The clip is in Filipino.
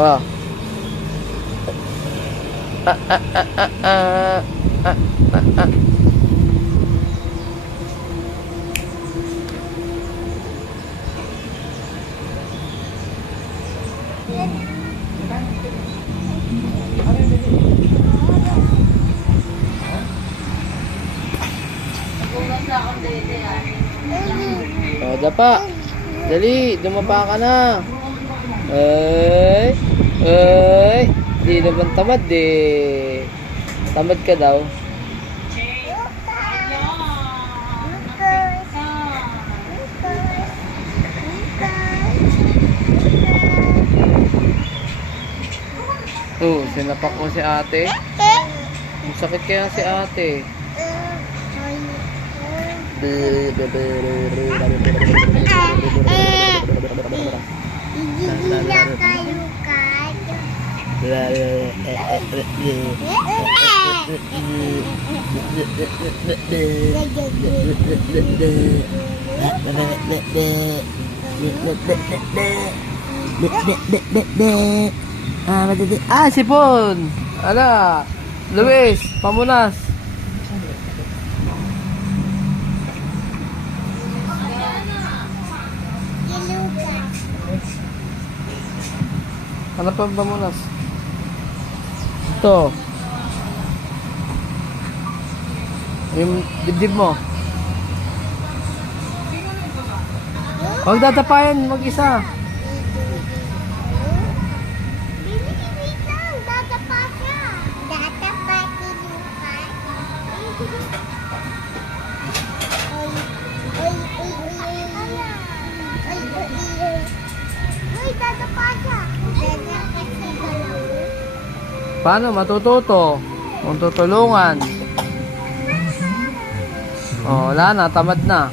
Oh. Ah, ah, ah, ah, ah. Ah, ah, ah. Oh, dapa. Dali, dumapa ka na. Ay, ay. Di naman tamad eh. Tamad ka daw. Oh, sinapak mo si ate. Ang sakit kaya si ate. Ah, sipon. Ala, Luis, pamunas. Ano pa pamunas? Ito. Yung dibdib mo. Huwag datapayan, mag-isa. Paano matututo? Kung tutulungan. Oh, wala na, tamad na.